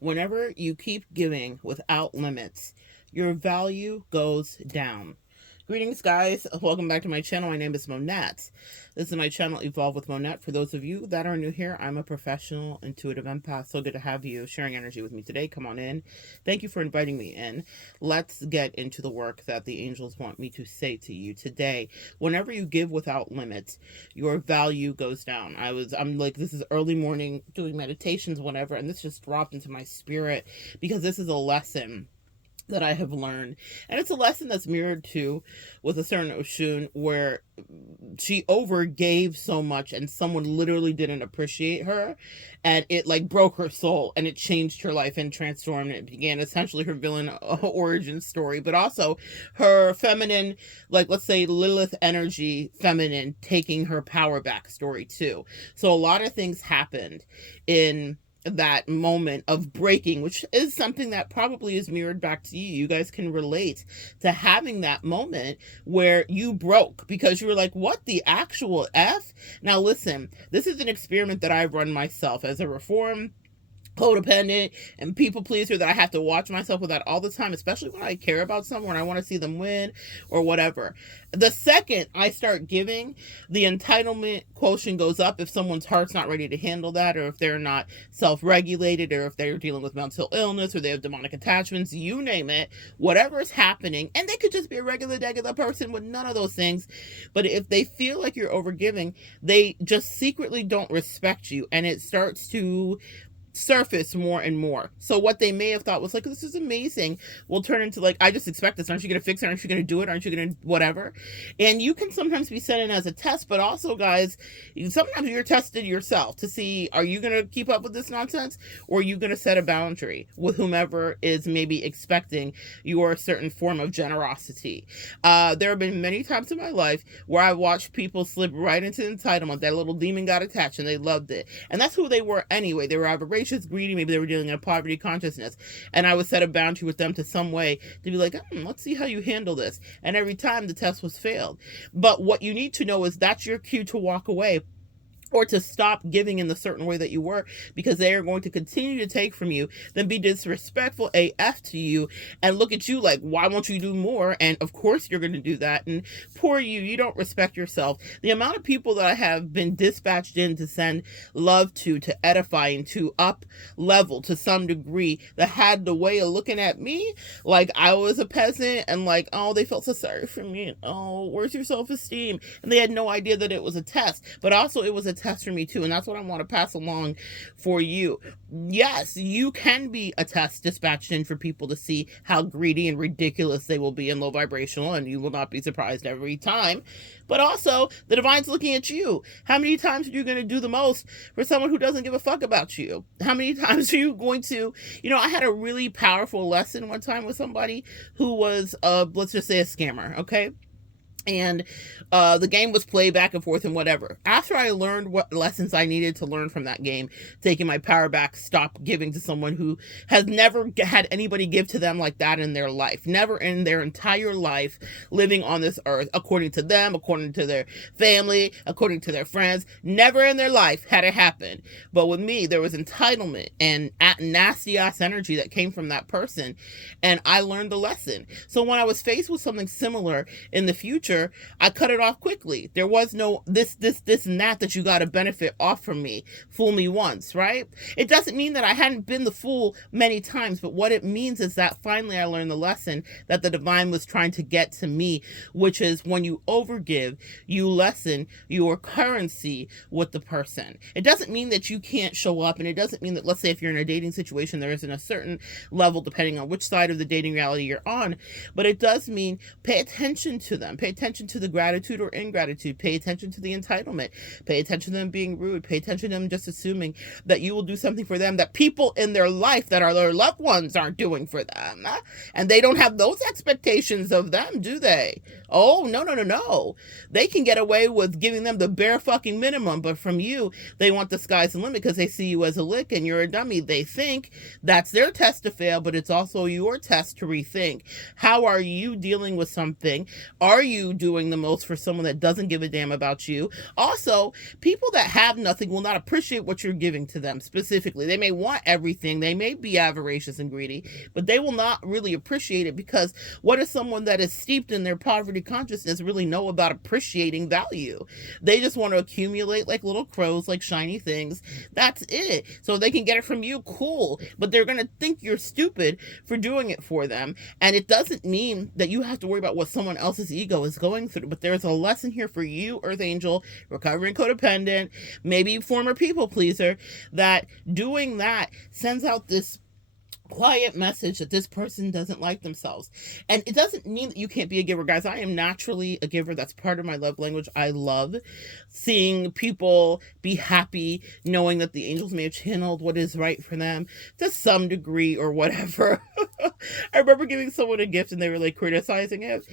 Whenever you keep giving without limits, your value goes down. Greetings, guys. Welcome back to my channel. My name is Monette. This is my channel, Evolve with Monette. For those of you that are new here, I'm a professional intuitive empath. So good to have you sharing energy with me today. Come on in. Thank you for inviting me in. Let's get into the work that the angels want me to say to you today. Whenever you give without limits, your value goes down. I'm like, this is early morning doing meditations, whatever, and this just dropped into my spirit because this is a lesson that I have learned. And it's a lesson that's mirrored too with a certain Oshun where she overgave so much and someone literally didn't appreciate her, and it like broke her soul and it changed her life and transformed it. Began essentially her villain origin story, but also her feminine, like let's say Lilith energy, feminine taking her power back story too. So a lot of things happened in that moment of breaking, which is something that probably is mirrored back to you. You guys can relate to having that moment where you broke because you were like, what the actual F? Now listen, this is an experiment that I've run myself as a reform codependent and people pleaser, that I have to watch myself with that all the time, especially when I care about someone, I want to see them win or whatever. The second I start giving, the entitlement quotient goes up if someone's heart's not ready to handle that, or if they're not self-regulated, or if they're dealing with mental illness, or they have demonic attachments, you name it, whatever is happening. And they could just be a regular person with none of those things. But if they feel like you're overgiving, they just secretly don't respect you, and it starts to surface more and more. So what they may have thought was like, this is amazing, will turn into like, I just expect this. Aren't you going to fix it? Aren't you going to do it? Aren't you going to whatever? And you can sometimes be set in as a test, but also, guys, sometimes you're tested yourself to see, are you going to keep up with this nonsense, or are you going to set a boundary with whomever is maybe expecting your certain form of generosity? There have been many times in my life where I watched people slip right into entitlement. That little demon got attached and they loved it. And that's who they were anyway. They were avaricious, greedy, maybe they were dealing in a poverty consciousness, and I would set a boundary with them to some way to be like, let's see how you handle this. And every time the test was failed. But what you need to know is that's your cue to walk away, or to stop giving in the certain way that you were, because they are going to continue to take from you, then be disrespectful AF to you, and look at you like, why won't you do more? And of course you're going to do that. And poor you don't respect yourself. The amount of people that I have been dispatched in to send love to edify, and to up level to some degree, that had the way of looking at me like I was a peasant, and like, oh, they felt so sorry for me, and oh, where's your self-esteem? And they had no idea that it was a test, but also it was a test for me too. And that's what I want to pass along for you. Yes, you can be a test dispatched in for people to see how greedy and ridiculous they will be and low vibrational, and you will not be surprised every time. But also, the divine's looking at you. How many times are you going to do the most for someone who doesn't give a fuck about you? How many times are you going to, I had a really powerful lesson one time with somebody who was, let's just say, a scammer, okay? And the game was played back and forth and whatever. After I learned what lessons I needed to learn from that game, taking my power back, stop giving to someone who has never had anybody give to them like that in their life. Never in their entire life living on this earth, according to them, according to their family, according to their friends. Never in their life had it happen. But with me, there was entitlement and nasty ass energy that came from that person. And I learned the lesson. So when I was faced with something similar in the future, I cut it off quickly. There was no this and that you got to benefit off from me. Fool me once, right? It doesn't mean that I hadn't been the fool many times, but what it means is that finally I learned the lesson that the divine was trying to get to me, which is when you overgive, you lessen your currency with the person. It doesn't mean that you can't show up, and it doesn't mean that, let's say if you're in a dating situation, there isn't a certain level depending on which side of the dating reality you're on, but it does mean pay attention to them. Pay attention to the gratitude or ingratitude. Pay attention to the entitlement. Pay attention to them being rude. Pay attention to them just assuming that you will do something for them that people in their life that are their loved ones aren't doing for them. And they don't have those expectations of them, do they? Oh, no. They can get away with giving them the bare fucking minimum, but from you, they want the sky's the limit because they see you as a lick and you're a dummy. They think that's their test to fail, but it's also your test to rethink. How are you dealing with something? Are you you doing the most for someone that doesn't give a damn about you. Also, people that have nothing will not appreciate what you're giving to them specifically. They may want everything, they may be avaricious and greedy, but they will not really appreciate it, because what does someone that is steeped in their poverty consciousness really know about appreciating value? They just want to accumulate like little crows, like shiny things. That's it. So they can get it from you, cool, but they're going to think you're stupid for doing it for them. And it doesn't mean that you have to worry about what someone else's ego is going through, but there's a lesson here for you, Earth Angel, recovering codependent, maybe former people pleaser, that doing that sends out this quiet message that this person doesn't like themselves. And it doesn't mean that you can't be a giver, guys. I am naturally a giver. That's part of my love language. I love seeing people be happy, knowing that the angels may have channeled what is right for them to some degree or whatever. I remember giving someone a gift and they were like criticizing it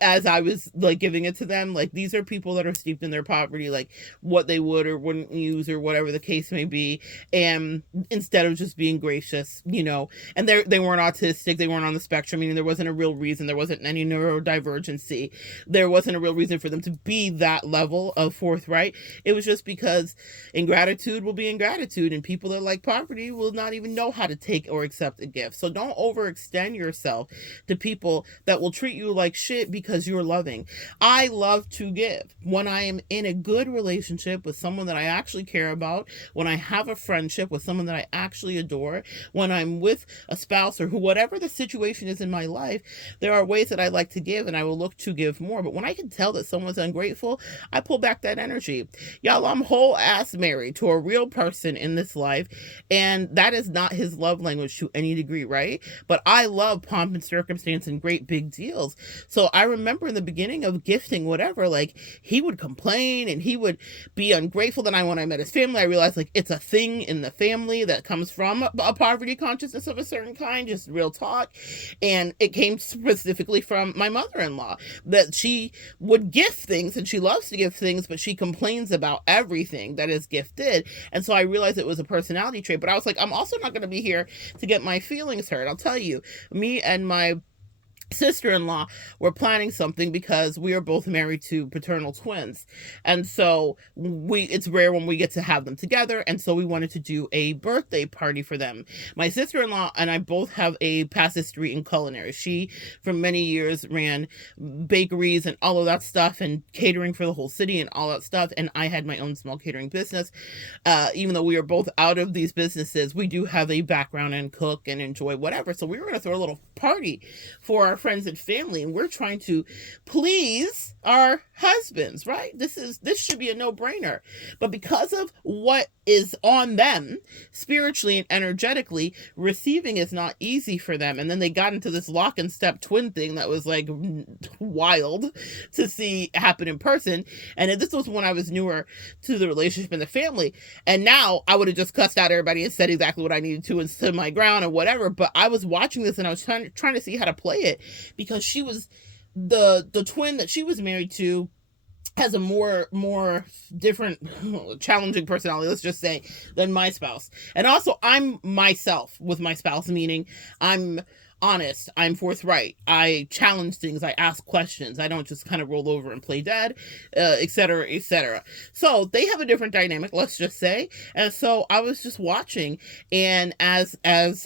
as I was like giving it to them. Like, these are people that are steeped in their poverty, like what they would or wouldn't use or whatever the case may be. And instead of just being gracious, you know, and they weren't autistic, they weren't on the spectrum, meaning there wasn't a real reason, there wasn't any neurodivergency, there wasn't a real reason for them to be that level of forthright. It was just because ingratitude will be ingratitude, and people that like poverty will not even know how to take or accept a gift. So don't overextend yourself to people that will treat you like shit because you're loving. I love to give. When I am in a good relationship with someone that I actually care about, when I have a friendship with someone that I actually adore, when I'm with a spouse or whatever the situation is in my life, there are ways that I like to give, and I will look to give more. But when I can tell that someone's ungrateful, I pull back that energy. Y'all, I'm whole ass married to a real person in this life, and that is not his love language to any degree, right? But I love pomp and circumstance and great big deals. So I remember in the beginning of gifting whatever, like, he would complain and he would be ungrateful. Then when I met his family, I realized, like, it's a thing in the family that comes from a poverty consciousness of a certain kind, just real talk. And it came specifically from my mother-in-law, that she would gift things, and she loves to give things, but she complains about everything that is gifted. And so I realized it was a personality trait, but I was like, I'm also not going to be here to get my feelings hurt. I'll tell you, me and my sister-in-law were planning something because we are both married to paternal twins, and so it's rare when we get to have them together, and so we wanted to do a birthday party for them. My sister-in-law and I both have a past history in culinary. She for many years ran bakeries and all of that stuff, and catering for the whole city and all that stuff, and I had my own small catering business. Even though we are both out of these businesses, we do have a background and cook and enjoy whatever. So we were going to throw a little party for our friends and family, and we're trying to please our husbands, right? This should be a no-brainer. But because of what is on them spiritually and energetically, receiving is not easy for them. And then they got into this lock and step twin thing that was like wild to see happen in person. And this was when I was newer to the relationship and the family. And now I would have just cussed out everybody and said exactly what I needed to and stood my ground and whatever. But I was watching this and I was trying to see how to play it, because she was the twin that she was married to has a more different, challenging personality, let's just say, than my spouse. And also, I'm myself with my spouse, meaning I'm honest, I'm forthright, I challenge things, I ask questions, I don't just kind of roll over and play dead, etc., etc. So they have a different dynamic, let's just say. And so I was just watching, and as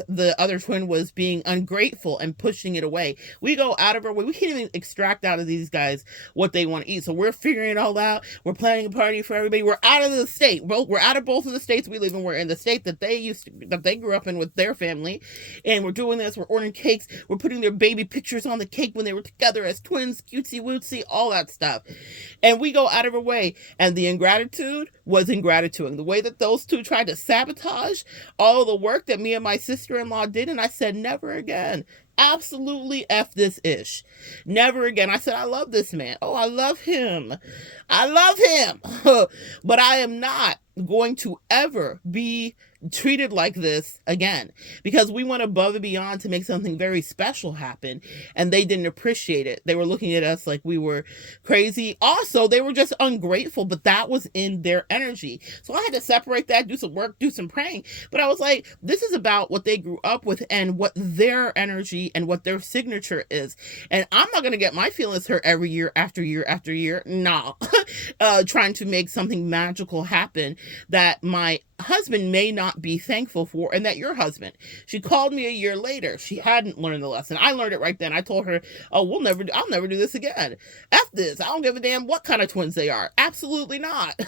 the other twin was being ungrateful and pushing it away, we go out of our way. We can't even extract out of these guys what they want to eat. So we're figuring it all out. We're planning a party for everybody. We're out of the state. We're out of both of the states we live in. We're in the state that they grew up in with their family, and we're doing this. We're ordering cakes. We're putting their baby pictures on the cake when they were together as twins, cutesy wootsy, all that stuff. And we go out of our way. And the ingratitude was ingratitude. The way that those two tried to sabotage all the work that me and my sister-in-law did. And I said, never again. Absolutely F this ish. Never again. I said, I love this man. Oh, I love him. I love him. But I am not going to ever be treated like this again, because we went above and beyond to make something very special happen, and they didn't appreciate it. They were looking at us like we were crazy. Also, they were just ungrateful, but that was in their energy. So I had to separate that, do some work, do some praying. But I was like, this is about what they grew up with and what their energy and what their signature is. And I'm not going to get my feelings hurt every year after year after year. No. Trying to make something magical happen that my husband may not be thankful for, and that your husband. She called me a year later. She hadn't learned the lesson. I learned it right then. I told her, oh, I'll never do this again. F this. I don't give a damn what kind of twins they are. Absolutely not.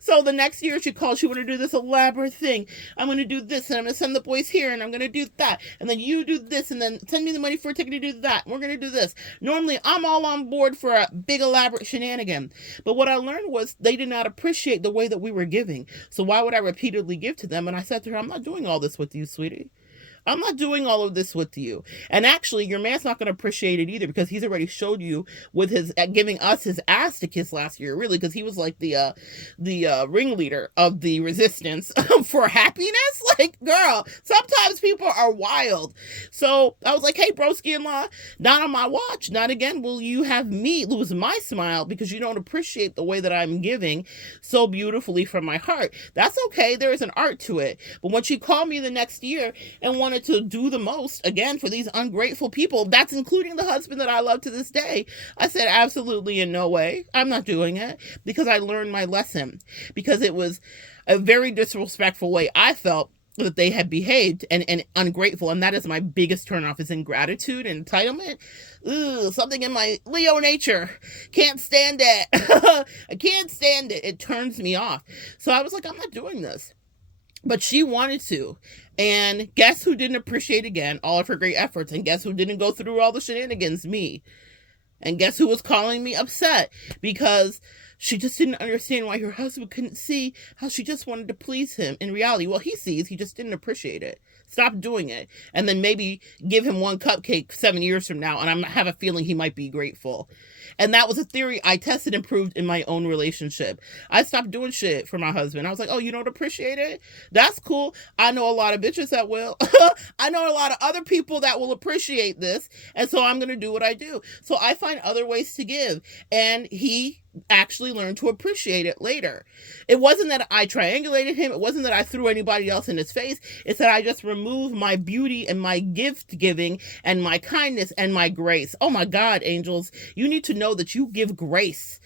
So the next year she called, she wanted to do this elaborate thing. I'm going to do this, and I'm going to send the boys here, and I'm going to do that, and then you do this, and then send me the money for a ticket to do that. We're going to do this. Normally, I'm all on board for a big elaborate shenanigan. But what I learned was they did not appreciate the way that we were giving. So why would I repeatedly give to them? And I said to her, I'm not doing all this with you, sweetie. I'm not doing all of this with you. And actually, your man's not going to appreciate it either, because he's already showed you with his giving us his ass to kiss last year, really, because he was like the ringleader of the resistance for happiness. Like, girl, sometimes people are wild. So I was like, hey, broski-in-law, not on my watch. Not again will you have me lose my smile because you don't appreciate the way that I'm giving so beautifully from my heart. That's okay. There is an art to it. But when she called me the next year and wanted to do the most again for these ungrateful people, that's including the husband that I love to this day, I said, absolutely in no way. I'm not doing it, because I learned my lesson, because it was a very disrespectful way I felt that they had behaved, and ungrateful. And that is my biggest turnoff, is ingratitude and entitlement. Ugh, something in my Leo nature. Can't stand it. I can't stand it. It turns me off. So I was like, I'm not doing this. But she wanted to. And guess who didn't appreciate, again, all of her great efforts? And guess who didn't go through all the shenanigans? Me. And guess who was calling me upset? Because she just didn't understand why her husband couldn't see how she just wanted to please him. In reality, well, he sees, he just didn't appreciate it. Stop doing it. And then maybe give him one cupcake 7 years from now, and I have a feeling he might be grateful. And that was a theory I tested and proved in my own relationship. I stopped doing shit for my husband. I was like, oh, you don't appreciate it? That's cool. I know a lot of bitches that will. I know a lot of other people that will appreciate this. And so I'm going to do what I do. So I find other ways to give. And he actually learned to appreciate it later. It wasn't that I triangulated him. It wasn't that I threw anybody else in his face. It's that I just removed my beauty and my gift giving and my kindness and my grace. Oh my God, angels, you need to know that you give grace.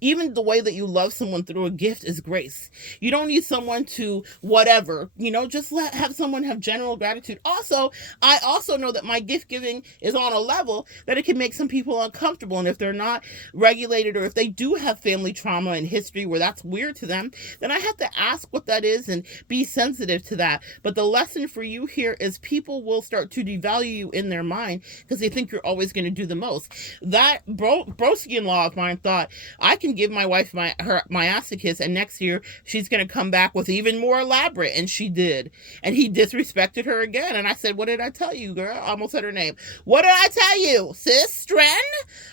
Even the way that you love someone through a gift is grace. You don't need someone to whatever, just have someone have general gratitude. Also, I also know that my gift giving is on a level that it can make some people uncomfortable. And if they're not regulated, or if they do have family trauma and history where that's weird to them, then I have to ask what that is and be sensitive to that. But the lesson for you here is people will start to devalue you in their mind because they think you're always going to do the most. That broski-in-law of mine thought, I can give my wife my ass to kiss, and next year she's going to come back with even more elaborate, and she did. And he disrespected her again. And I said, what did I tell you, girl? I almost said her name. What did I tell you, sis Stren?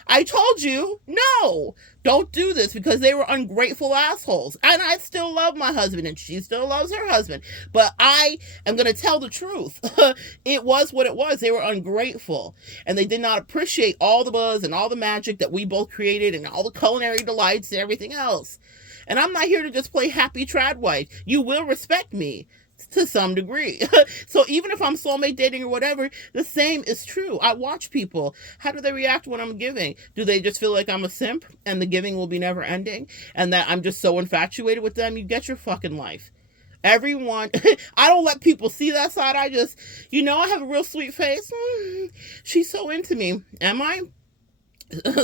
I told you, no, don't do this, because they were ungrateful assholes. And I still love my husband, and she still loves her husband. But I am going to tell the truth. It was what it was. They were ungrateful, and they did not appreciate all the buzz and all the magic that we both created, and all the culinary delights and everything else. And I'm not here to just play happy trad wife. You will respect me to some degree. So even if I'm soulmate dating or whatever, the same is true. I watch people. How do they react when I'm giving? Do they just feel like I'm a simp and the giving will be never ending and that I'm just so infatuated with them? You get your fucking life. Everyone, I don't let people see that side. I just, I have a real sweet face. She's so into me. Am I?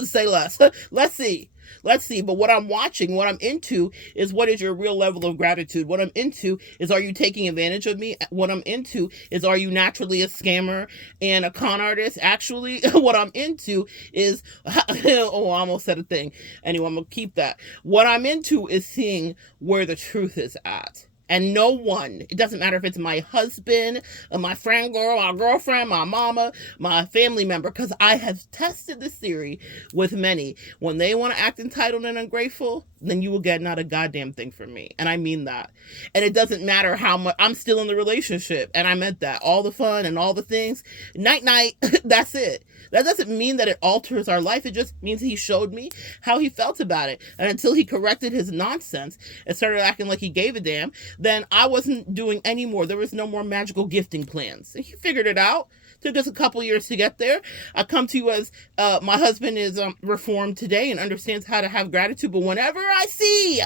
Say less. Let's see. But what I'm watching, what I'm into is, what is your real level of gratitude? What I'm into is, are you taking advantage of me? What I'm into is, are you naturally a scammer and a con artist? Actually, what I'm into is, oh, I almost said a thing. Anyway, I'm going to keep that. What I'm into is seeing where the truth is at. And no one, it doesn't matter if it's my husband, my friend girl, my girlfriend, my mama, my family member, because I have tested this theory with many. When they want to act entitled and ungrateful, then you will get not a goddamn thing from me. And I mean that. And it doesn't matter how much, I'm still in the relationship. And I meant that. All the fun and all the things. Night, night, that's it. That doesn't mean that it alters our life. It just means he showed me how he felt about it. And until he corrected his nonsense and started acting like he gave a damn, then I wasn't doing any more. There was no more magical gifting plans. And he figured it out. Took us a couple years to get there. I come to you as my husband is reformed today and understands how to have gratitude. But whenever I see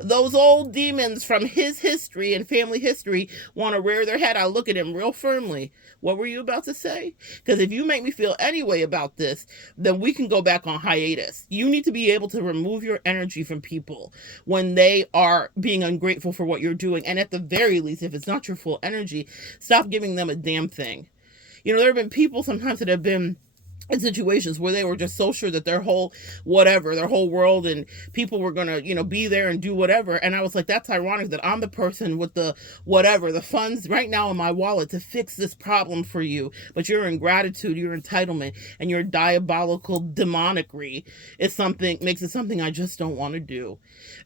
those old demons from his history and family history want to rear their head, I look at him real firmly. What were you about to say? Because if you make me feel any way about this, then we can go back on hiatus. You need to be able to remove your energy from people when they are being ungrateful for what you're doing. And at the very least, if it's not your full energy, stop giving them a damn thing. You know, there have been people sometimes that have been in situations where they were just so sure that their whole whatever, their whole world and people were going to, you know, be there and do whatever. And I was like, that's ironic that I'm the person with the whatever, the funds right now in my wallet to fix this problem for you. But your ingratitude, your entitlement, and your diabolical demonicry is something, makes it something I just don't want to do.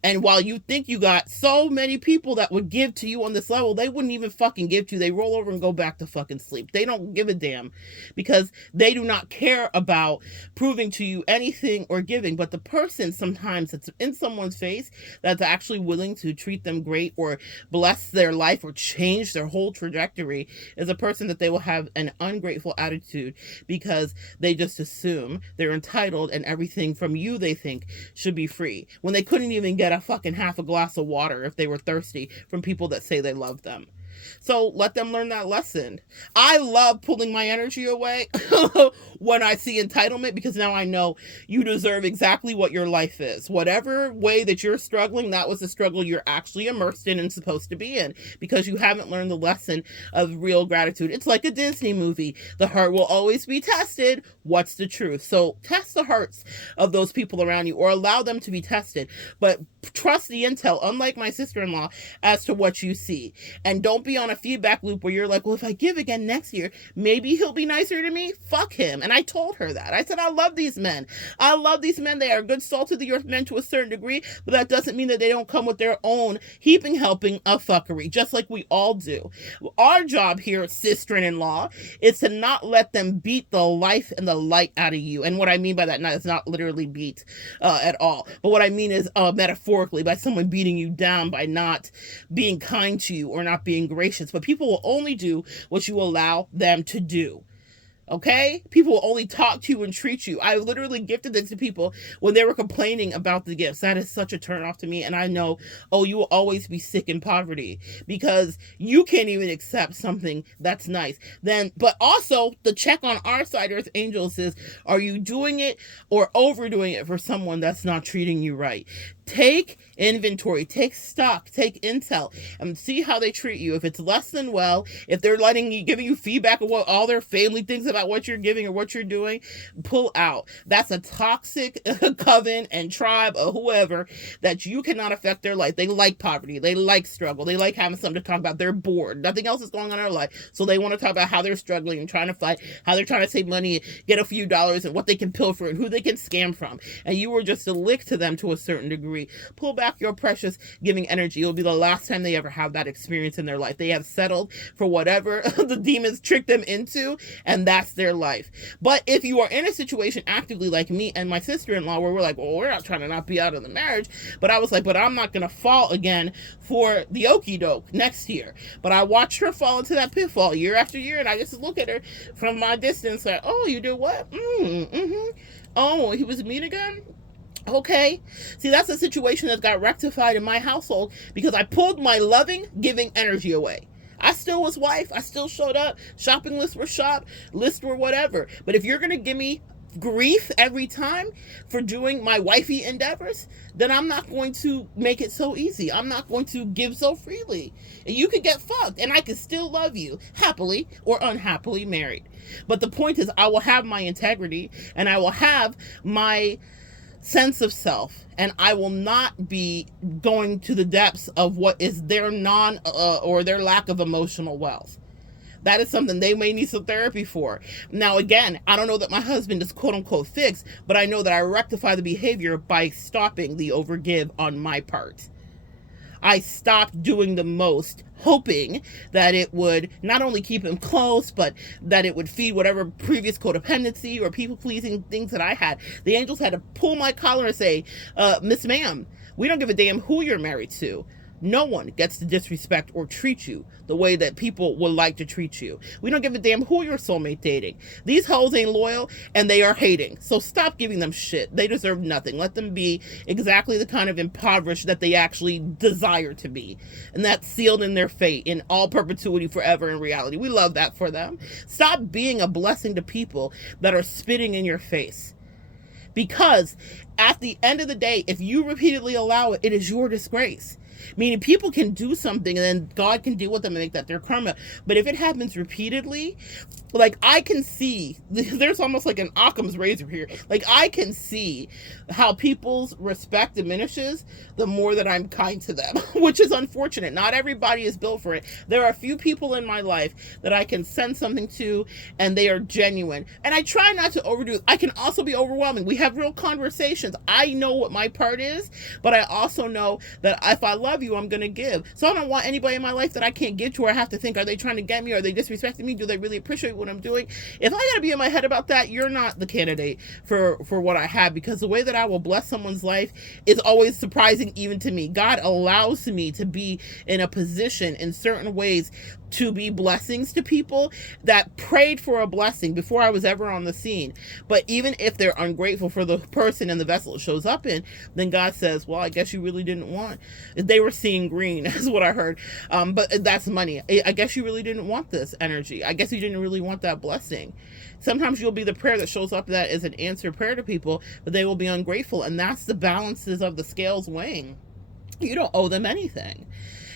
And while you think you got so many people that would give to you on this level, they wouldn't even fucking give to you. They roll over and go back to fucking sleep. They don't give a damn because they do not care about proving to you anything or giving. But the person sometimes that's in someone's face that's actually willing to treat them great or bless their life or change their whole trajectory is a person that they will have an ungrateful attitude because they just assume they're entitled and everything from you they think should be free when they couldn't even get a fucking half a glass of water if they were thirsty from people that say they love them. So let them learn that lesson. I love pulling my energy away when I see entitlement because now I know you deserve exactly what your life is. Whatever way that you're struggling, that was the struggle you're actually immersed in and supposed to be in because you haven't learned the lesson of real gratitude. It's like a Disney movie. The heart will always be tested. What's the truth? So test the hearts of those people around you or allow them to be tested. But trust the intel, unlike my sister-in-law, as to what you see. And don't be on a feedback loop where you're like, well, if I give again next year, maybe he'll be nicer to me. Fuck him. And I told her that. I said, I love these men. I love these men. They are good salt of the earth men to a certain degree, but that doesn't mean that they don't come with their own heaping helping of fuckery, just like we all do. Our job here, sister-in-law, is to not let them beat the life and the light out of you. And what I mean by that, is not literally beat at all, but what I mean is metaphorically by someone beating you down by not being kind to you or not being gracious. But people will only do what you allow them to do. Okay? People will only talk to you and treat you. I literally gifted it to people when they were complaining about the gifts. That is such a turn off to me. And I know, oh, you will always be sick in poverty because you can't even accept something that's nice. Then, but also the check on our side, Earth Angels, is, are you doing it or overdoing it for someone that's not treating you right? Take inventory, take stock, take intel, and see how they treat you. If it's less than well, if they're giving you feedback of what all their family thinks about what you're giving or what you're doing, pull out. That's a toxic coven and tribe or whoever that you cannot affect their life. They like poverty. They like struggle. They like having something to talk about. They're bored. Nothing else is going on in their life. So they want to talk about how they're struggling and trying to fight, how they're trying to save money, get a few dollars and what they can pilfer and who they can scam from. And you were just a lick to them to a certain degree. Pull back your precious giving energy. It'll be the last time they ever have that experience in their life. They have settled for whatever the demons tricked them into, and that's their life. But if you are in a situation actively like me and my sister-in-law where we're like, well, we're not trying to not be out of the marriage, but I was like, but I'm not going to fall again for the okie doke next year. But I watched her fall into that pitfall year after year, and I just look at her from my distance like, oh, you do what? Oh, he was mean again? Okay. See, that's a situation that got rectified in my household because I pulled my loving, giving energy away. I still was wife. I still showed up. Shopping lists were shopped. Lists were whatever. But if you're going to give me grief every time for doing my wifey endeavors, then I'm not going to make it so easy. I'm not going to give so freely. And you could get fucked and I could still love you happily or unhappily married. But the point is I will have my integrity and I will have my sense of self, and I will not be going to the depths of what is their or their lack of emotional wealth. That is something they may need some therapy for. Now, again, I don't know that my husband is quote unquote fixed, but I know that I rectify the behavior by stopping the overgive on my part. I stopped doing the most, hoping that it would not only keep him close, but that it would feed whatever previous codependency or people-pleasing things that I had. The angels had to pull my collar and say, Miss Ma'am, we don't give a damn who you're married to. No one gets to disrespect or treat you the way that people would like to treat you. We don't give a damn who your soulmate dating. These hoes ain't loyal and they are hating. So stop giving them shit. They deserve nothing. Let them be exactly the kind of impoverished that they actually desire to be. And that's sealed in their fate in all perpetuity forever in reality. We love that for them. Stop being a blessing to people that are spitting in your face. Because at the end of the day, if you repeatedly allow it, it is your disgrace. Meaning people can do something and then God can deal with them and make that their karma. But if it happens repeatedly, like I can see, there's almost like an Occam's razor here. Like I can see how people's respect diminishes the more that I'm kind to them, which is unfortunate. Not everybody is built for it. There are a few people in my life that I can send something to and they are genuine. And I try not to overdo it. I can also be overwhelming. We have real conversations. I know what my part is, but I also know that if I love you, I'm going to give. So I don't want anybody in my life that I can't get to or I have to think, are they trying to get me? Are they disrespecting me? Do they really appreciate what I'm doing? If I got to be in my head about that, you're not the candidate for what I have, because the way that I will bless someone's life is always surprising even to me. God allows me to be in a position in certain ways to be blessings to people that prayed for a blessing before I was ever on the scene. But even if they're ungrateful for the person and the vessel it shows up in, then God says, well, I guess you really didn't want. They were seeing green, is what I heard. But that's money. I guess you really didn't want this energy. I guess you didn't really want that blessing. Sometimes you'll be the prayer that shows up that is an answered prayer to people, but they will be ungrateful. And that's the balances of the scales weighing. You don't owe them anything.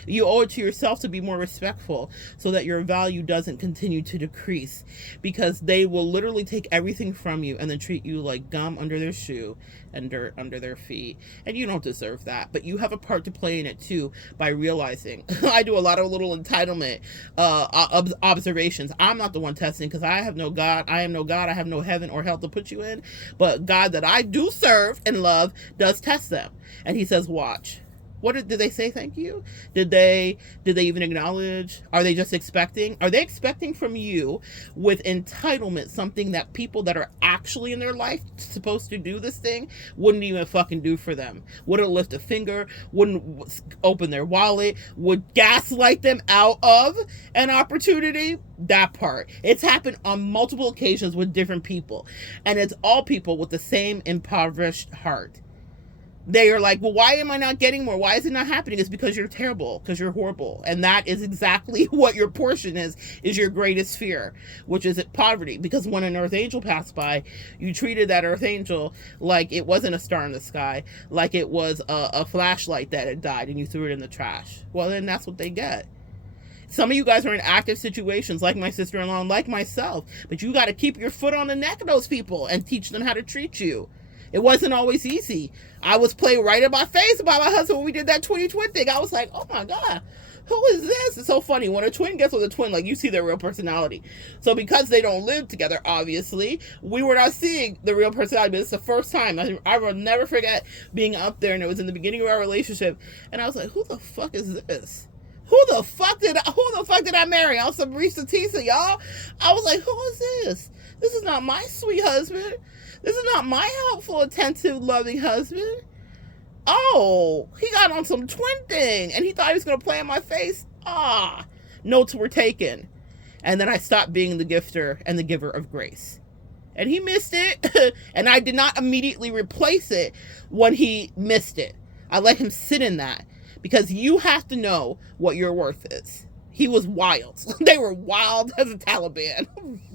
You owe it to yourself to be more respectful so that your value doesn't continue to decrease, because they will literally take everything from you and then treat you like gum under their shoe and dirt under their feet. And you don't deserve that, but you have a part to play in it too by realizing. I do a lot of little entitlement observations. I'm not the one testing because I have no God. I am no God. I have no heaven or hell to put you in, but God that I do serve and love does test them. And he says, watch. What did they say thank you? Did they even acknowledge? Are they just expecting? Are they expecting from you with entitlement something that people that are actually in their life supposed to do this thing wouldn't even fucking do for them? Wouldn't lift a finger, wouldn't open their wallet, would gaslight them out of an opportunity? That part. It's happened on multiple occasions with different people. And it's all people with the same impoverished heart. They are like, well, why am I not getting more? Why is it not happening? It's because you're terrible, because you're horrible. And that is exactly what your portion is your greatest fear, which is poverty. Because when an earth angel passed by, you treated that earth angel like it wasn't a star in the sky, like it was a flashlight that had died, and you threw it in the trash. Well, then that's what they get. Some of you guys are in active situations like my sister-in-law and like myself, but you got to keep your foot on the neck of those people and teach them how to treat you. It wasn't always easy. I was playing right in my face about my husband when we did that 20-twin thing. I was like, oh my God, who is this? It's so funny. When a twin gets with a twin, like you see their real personality. So because they don't live together, obviously, we were not seeing the real personality. But it's the first time. I will never forget being up there, and it was in the beginning of our relationship. And I was like, who the fuck is this? Who the fuck did I marry? On some Reese Tisa, y'all? I was like, who is this? This is not my sweet husband. This is not my helpful, attentive, loving husband. Oh, he got on some twin thing and he thought he was going to play in my face. Notes were taken. And then I stopped being the gifter and the giver of grace. And he missed it. And I did not immediately replace it when he missed it. I let him sit in that, because you have to know what your worth is. He was wild. They were wild as a Taliban.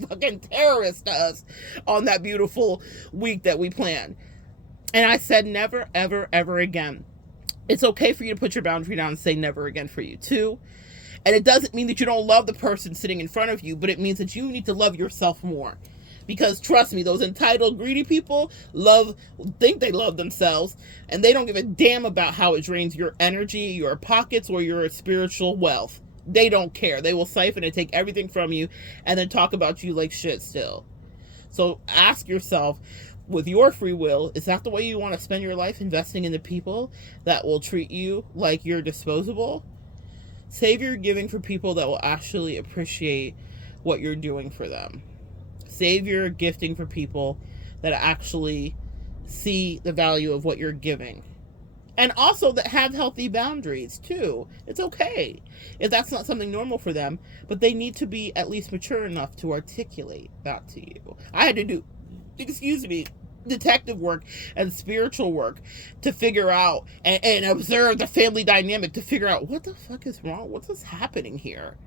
Fucking terrorists to us on that beautiful week that we planned. And I said, never, ever, ever again. It's okay for you to put your boundary down and say never again for you too. And it doesn't mean that you don't love the person sitting in front of you, but it means that you need to love yourself more. Because trust me, those entitled, greedy people think they love themselves, and they don't give a damn about how it drains your energy, your pockets, or your spiritual wealth. They don't care. They will siphon and take everything from you and then talk about you like shit still. So ask yourself, with your free will, is that the way you want to spend your life, investing in the people that will treat you like you're disposable? Save your giving for people that will actually appreciate what you're doing for them. Save your gifting for people that actually see the value of what you're giving. And also that have healthy boundaries too. It's okay if that's not something normal for them, but they need to be at least mature enough to articulate that to you. I had to do, detective work and spiritual work to figure out and observe the family dynamic to figure out what the fuck is wrong. What's happening here?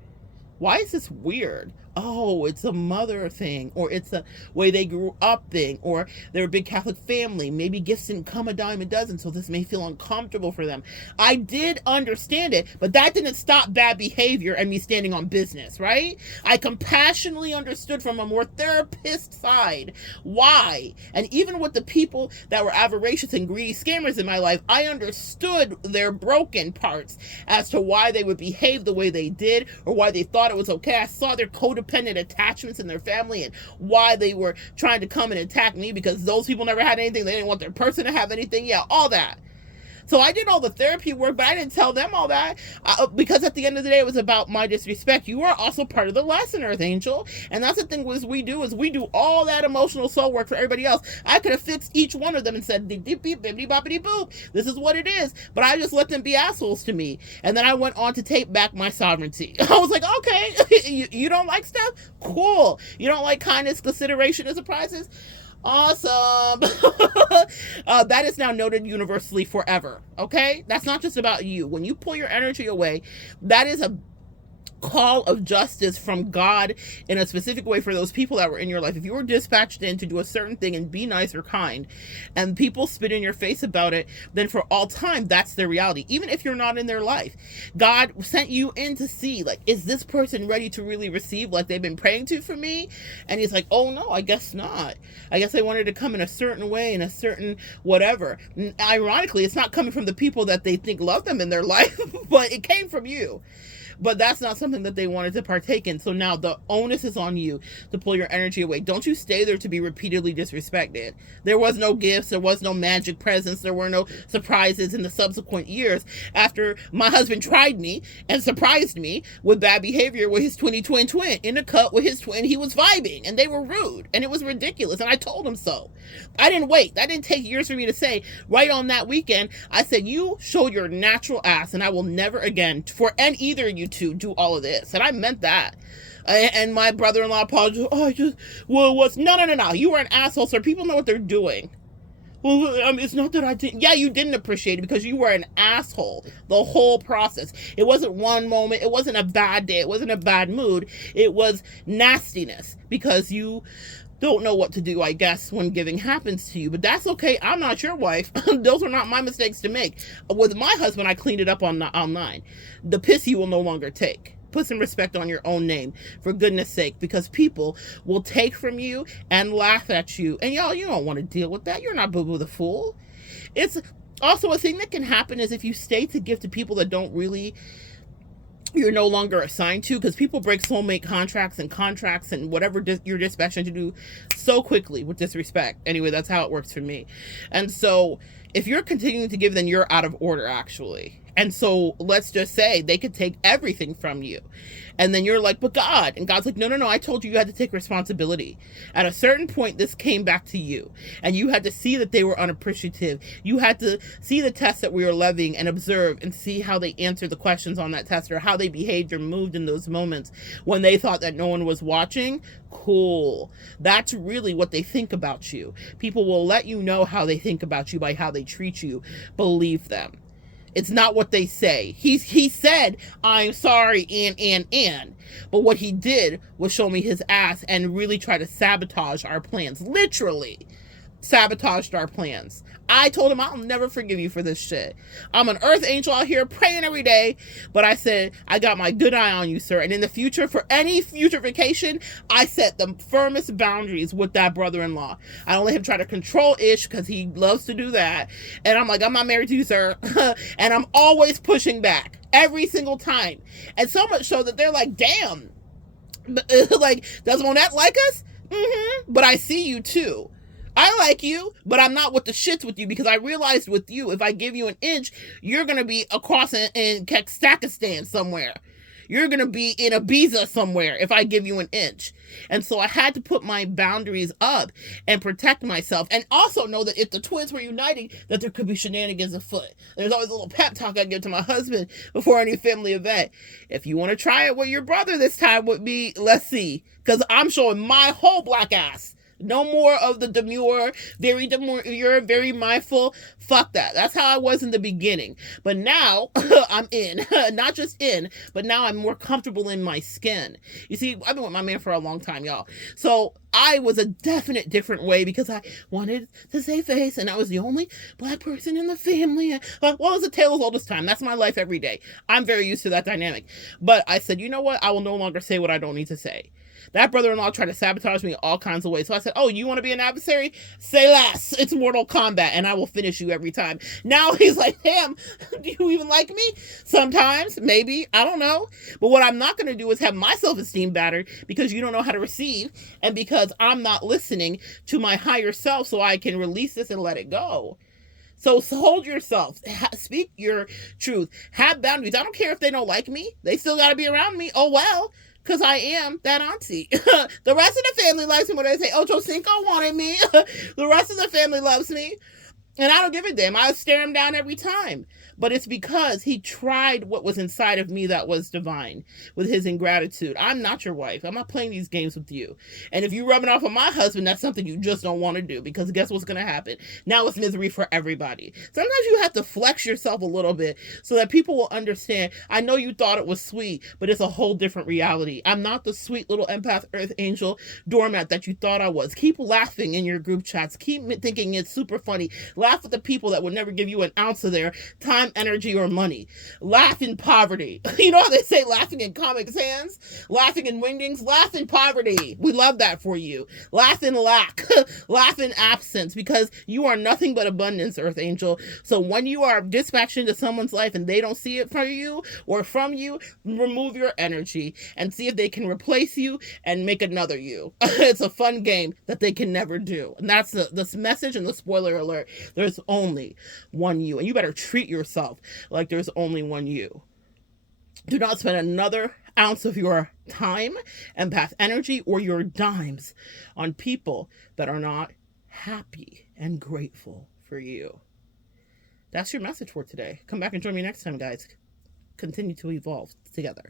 Why is this weird? Oh, it's a mother thing, or it's a way they grew up thing, or they're a big Catholic family. Maybe gifts didn't come a dime a dozen, so this may feel uncomfortable for them. I did understand it, but that didn't stop bad behavior and me standing on business, right? I compassionately understood from a more therapist side why. And even with the people that were avaricious and greedy scammers in my life, I understood their broken parts as to why they would behave the way they did, or why they thought it was okay. I saw their codependent attachments in their family and why they were trying to come and attack me because those people never had anything. They didn't want their person to have anything. Yeah, all that. So I did all the therapy work, but I didn't tell them all that because at the end of the day, it was about my disrespect. You are also part of the lesson, Earth Angel. And that's the thing we do all that emotional soul work for everybody else. I could have fixed each one of them and said, beep, beep, beep, bippity, boppity, boop. This is what it is. But I just let them be assholes to me. And then I went on to take back my sovereignty. I was like, okay, you don't like stuff? Cool. You don't like kindness, consideration, and surprises? Awesome. That is now noted universally forever. Okay? That's not just about you. When you pull your energy away, that is a call of justice from God in a specific way for those people that were in your life. If you were dispatched in to do a certain thing and be nice or kind, and people spit in your face about it, then for all time, that's their reality. Even if you're not in their life, God sent you in to see, like, is this person ready to really receive like they've been praying to for me? And he's like, oh no, I guess not. I guess I wanted to come in a certain way, in a certain whatever. And ironically, it's not coming from the people that they think love them in their life, but it came from you. But that's not something that they wanted to partake in. So now the onus is on you to pull your energy away. Don't you stay there to be repeatedly disrespected. There was no gifts. There was no magic presents. There were no surprises in the subsequent years after my husband tried me and surprised me with bad behavior with his twin in the cut with his twin. He was vibing and they were rude and it was ridiculous. And I told him so. I didn't wait. That didn't take years for me to say. Right on that weekend, I said, you showed your natural ass and I will never again, for either of you to do all of this. And I meant that. And my brother-in-law apologized. No. You were an asshole, sir. People know what they're doing. Well, it's not that I didn't. Yeah, you didn't appreciate it because you were an asshole the whole process. It wasn't one moment. It wasn't a bad day. It wasn't a bad mood. It was nastiness because you don't know what to do, I guess, when giving happens to you. But that's okay. I'm not your wife. Those are not my mistakes to make. With my husband, I cleaned it up online. The piss you will no longer take. Put some respect on your own name, for goodness sake, because people will take from you and laugh at you. And y'all, you don't want to deal with that. You're not Boo Boo the Fool. It's also a thing that can happen is if you stay to give to people that don't really, you're no longer assigned to, because people break soulmate contracts and whatever you're dispatched to do so quickly with disrespect. Anyway, that's how it works for me. And so if you're continuing to give, then you're out of order, actually. And so let's just say they could take everything from you. And then you're like, but God. And God's like, no. I told you had to take responsibility. At a certain point, this came back to you. And you had to see that they were unappreciative. You had to see the test that we were levying and observe and see how they answered the questions on that test or how they behaved or moved in those moments when they thought that no one was watching. Cool. That's really what they think about you. People will let you know how they think about you by how they treat you. Believe them. It's not what they say. He said, I'm sorry, and. But what he did was show me his ass and really try to sabotage our plans. Literally. sabotaged our plans. I told him, I'll never forgive you for this shit. I'm an earth angel out here praying every day, but I said, I got my good eye on you, sir. And in the future, for any future vacation, I set the firmest boundaries with that brother-in-law. I don't let him try to control Ish because he loves to do that. And I'm like, I'm not married to you, sir. And I'm always pushing back every single time. And so much so that they're like, damn, like, does Monette like us? But I see you too. I like you, but I'm not with the shits with you, because I realized with you, if I give you an inch, you're going to be across in Kazakhstan somewhere. You're going to be in Ibiza somewhere if I give you an inch. And so I had to put my boundaries up and protect myself. And also know that if the twins were uniting, that there could be shenanigans afoot. There's always a little pep talk I give to my husband before any family event. If you want to try it with your brother this time with me, let's see. Because I'm showing my whole black ass. No more of the demure, you're very mindful. Fuck that. That's how I was in the beginning. But now I'm in. Not just in, but now I'm more comfortable in my skin. You see, I've been with my man for a long time, y'all. So I was a definite different way because I wanted to save face, and I was the only black person in the family. Well, it's a tale as old as time. That's my life every day. I'm very used to that dynamic. But I said, you know what? I will no longer say what I don't need to say. That brother-in-law tried to sabotage me all kinds of ways. So I said, oh, you want to be an adversary? Say less. It's Mortal Kombat, and I will finish you every time. Now he's like, damn, do you even like me? Sometimes, maybe. I don't know. But what I'm not going to do is have my self-esteem battered because you don't know how to receive, and because I'm not listening to my higher self so I can release this and let it go. So hold yourself. Speak your truth. Have boundaries. I don't care if they don't like me. They still got to be around me. Oh, well. Because I am that auntie. The rest of the family likes me when they say, Ocho Cinco wanted me. The rest of the family loves me. And I don't give a damn. I stare him down every time. But it's because he tried what was inside of me that was divine with his ingratitude. I'm not your wife. I'm not playing these games with you. And if you're rubbing off on my husband, that's something you just don't want to do, because guess what's going to happen? Now it's misery for everybody. Sometimes you have to flex yourself a little bit so that people will understand. I know you thought it was sweet, but it's a whole different reality. I'm not the sweet little empath earth angel doormat that you thought I was. Keep laughing in your group chats. Keep thinking it's super funny. Laugh at the people that would never give you an ounce of their time, energy, or money. Laugh in poverty. You know how they say laughing in Comic Sans? Laughing in wingdings? Laugh in poverty. We love that for you. Laugh in lack. Laugh in absence, because you are nothing but abundance, Earth Angel. So when you are dispatched into someone's life and they don't see it for you or from you, remove your energy and see if they can replace you and make another you. It's a fun game that they can never do. And that's the message and the spoiler alert. There's only one you, and you better treat yourself like there's only one you. Do not spend another ounce of your time, empath energy, or your dimes on people that are not happy and grateful for you. That's your message for today. Come back and join me next time, guys. Continue to evolve together.